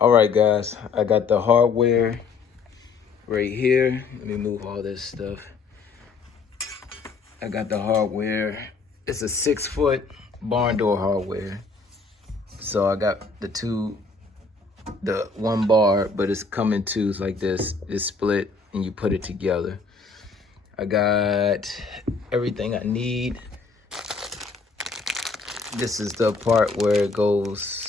All right, guys, I got the hardware right here. Let me move all this stuff. I got the hardware. It's a 6-foot barn door hardware. So I got the one bar, but it's come in twos like this. It's split and you put it together. I got everything I need. This is the part where it goes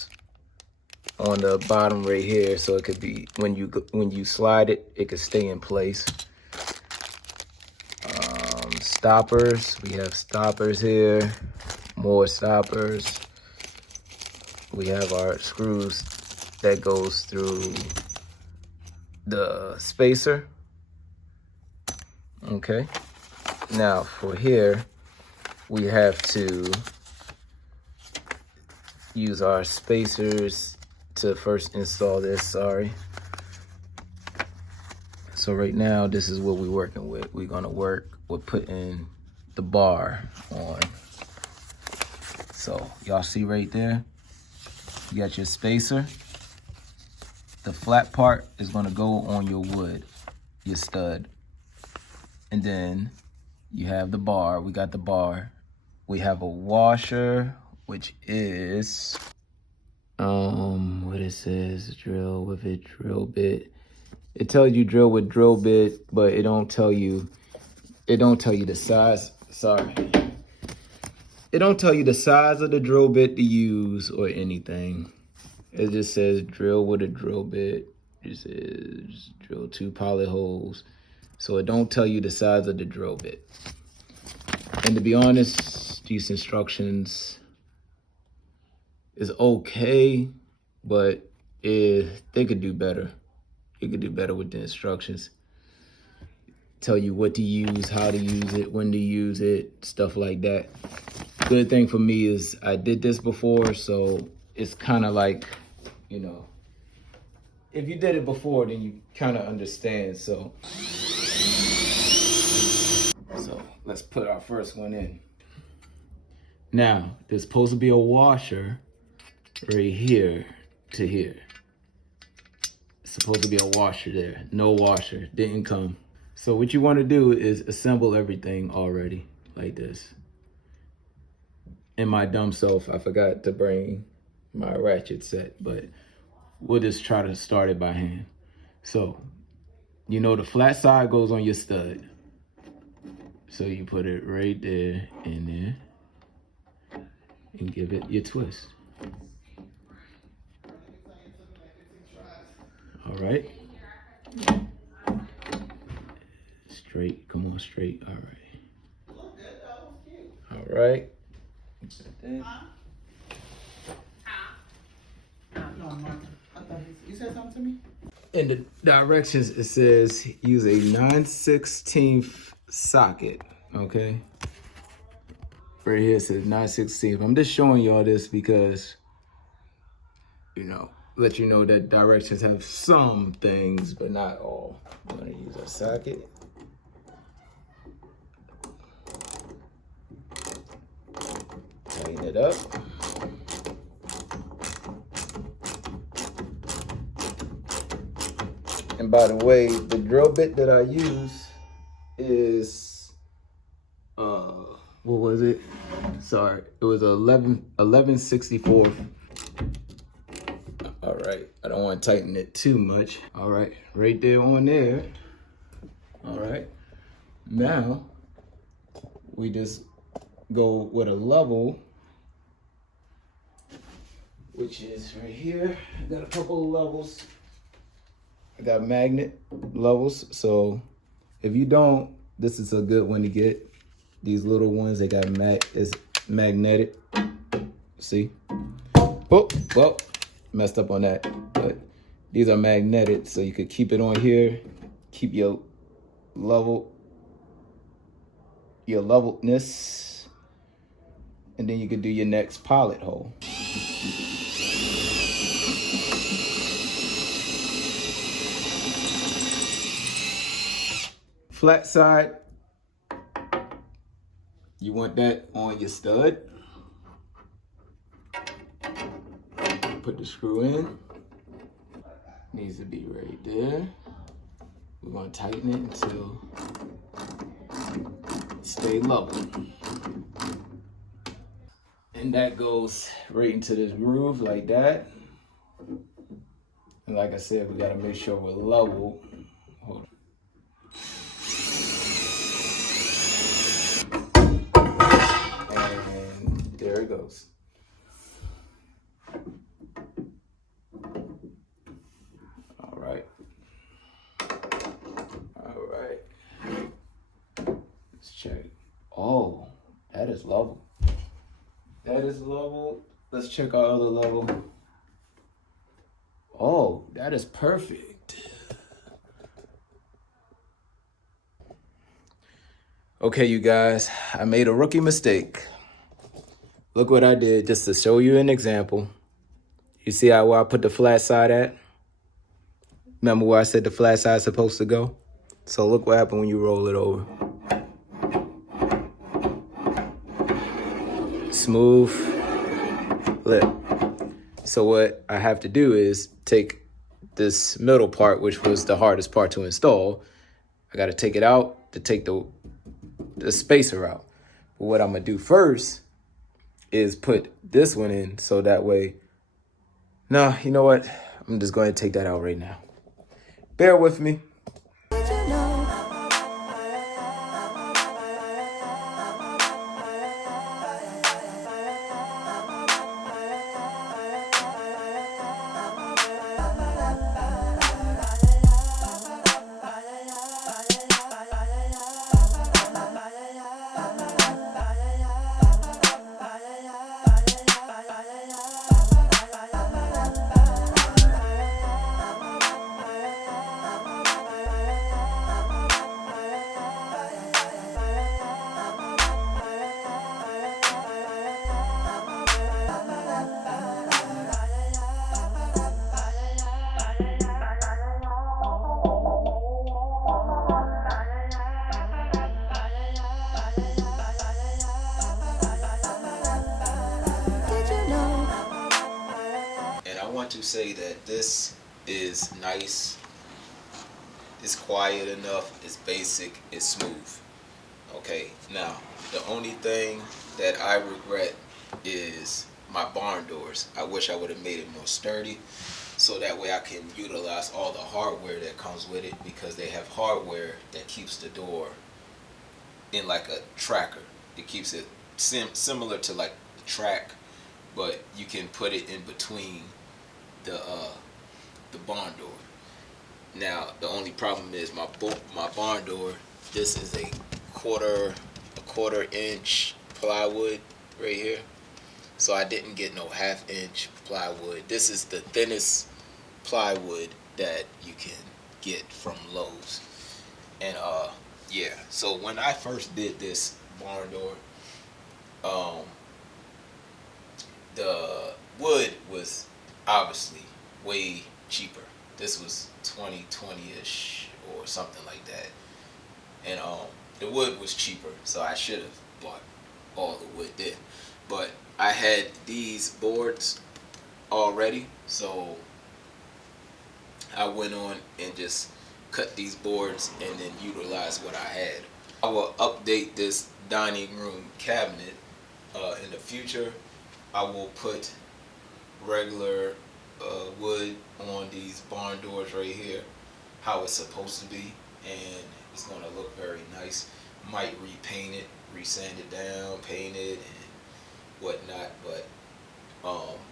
on the bottom right here, so it could be when you slide it, it could stay in place. Stoppers, we have stoppers here, more stoppers. We have our screws that goes through the spacer. Okay, now for here, we have to use our spacers to first install this, sorry. So right now, this is what we're working with. We're gonna work with putting the bar on. So y'all see right there, you got your spacer. The flat part is gonna go on your wood, your stud. And then you have the bar, we got the bar. We have a washer, which is, what it says, drill with a drill bit. It tells you drill with drill bit, but it don't tell you the size, sorry. It don't tell you the size of the drill bit to use or anything. It just says drill with a drill bit. It says drill 2 pilot holes. So it don't tell you the size of the drill bit. And to be honest, these instructions is okay, but they could do better. You could do better with the instructions. Tell you what to use, how to use it, when to use it, stuff like that. Good thing for me is I did this before, so it's kind of like, you know, if you did it before, then you kind of understand. So let's put our first one in. Now, there's supposed to be a washer right here to here. Supposed to be a washer there. No washer, didn't come. So what you want to do is assemble everything already like this. In my dumb self, I forgot to bring my ratchet set, but we'll just try to start it by hand. So, you know the flat side goes on your stud. So you put it right there in there and give it your twist. All right. Straight, come on, straight. All right. All right. You said something to me? In the directions, it says use a 9/16 socket. Okay. Right here it says 9/16. I'm just showing y'all this because, you know, let you know that directions have some things, but not all. I'm gonna use a socket. Tighten it up. And by the way, the drill bit that I use is, what was it? Sorry, it was 11/64. All right, I don't want to tighten it too much. All right, right there on there. All right, now we just go with a level, which is right here. I got a couple of levels. I got magnet levels, so if you don't, this is a good one to get. These little ones, they got is magnetic. See? Oh, well, messed up on that. But these are magnetic, so you could keep it on here, keep your levelness, and then you could do your next pilot hole. Flat side, you want that on your stud. Put the screw in. needs to be right there. We're gonna tighten it until it stay level. And that goes right into this groove like that. And like I said, we gotta make sure we're level. Hold on. And there it goes. All right. All right. Let's check. Oh, that is level. That is level. Let's check our other level. Oh, that is perfect. Okay, you guys, I made a rookie mistake. Look what I did just to show you an example. You see how where I put the flat side at? Remember where I said the flat side is supposed to go? So look what happened when you roll it over. Smooth lip. So what I have to do is take this middle part, which was the hardest part to install. I got to take it out to take the spacer out. But what I'm gonna do first is put this one in so that way, no, you know what? I'm just going to take that out right now. Bear with me. To say that this is nice, it's quiet enough, it's basic, it's smooth. Okay, now the only thing that I regret is my barn doors. I wish I would have made it more sturdy so that way I can utilize all the hardware that comes with it, because they have hardware that keeps the door in like a tracker. It keeps it similar to like the track, but you can put it in between the barn door. Now the only problem is my barn door. This is a quarter inch plywood right here, so I didn't get no 1/2 inch plywood. This is the thinnest plywood that you can get from Lowe's. And yeah, so when I first did this barn door, the wood was obviously way cheaper. This was 2020-ish or something like that, and the wood was cheaper, so I should have bought all the wood then. But I had these boards already, so I went on and just cut these boards and then utilize what I had. I will update this dining room cabinet in the future. I will put regular wood on these barn doors right here, how it's supposed to be, and it's going to look very nice. Might repaint it, resand it down, paint it and whatnot, but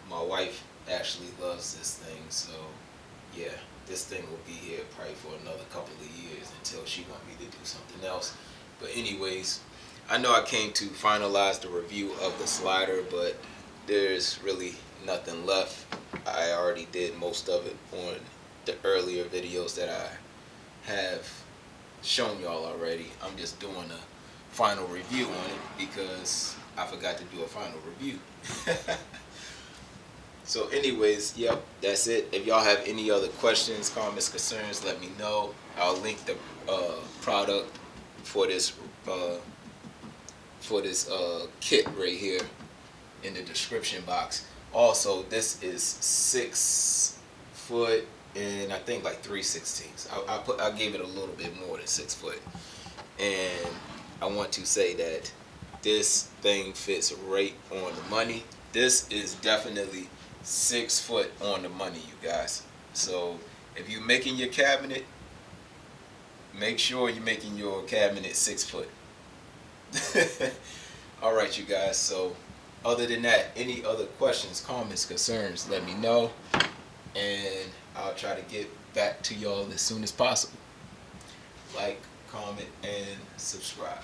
my wife actually loves this thing, so yeah, this thing will be here probably for another couple of years until she wants me to do something else. But anyways, I know I came to finalize the review of the slider, but there's really nothing left. I already did most of it on the earlier videos that I have shown y'all already. I'm just doing a final review on it because I forgot to do a final review. So anyways, yep, that's it. If y'all have any other questions, comments, concerns, let me know. I'll link the product for this kit right here in the description box. Also, this is 6 foot and I think like 3/16. I gave it a little bit more than 6 foot, and I want to say that this thing fits right on the money. This is definitely 6 foot on the money, you guys. So if you're making your cabinet, make sure you're making your cabinet 6 foot. All right, you guys. So other than that, any other questions, comments, concerns, let me know, and I'll try to get back to y'all as soon as possible. Like, comment, and subscribe.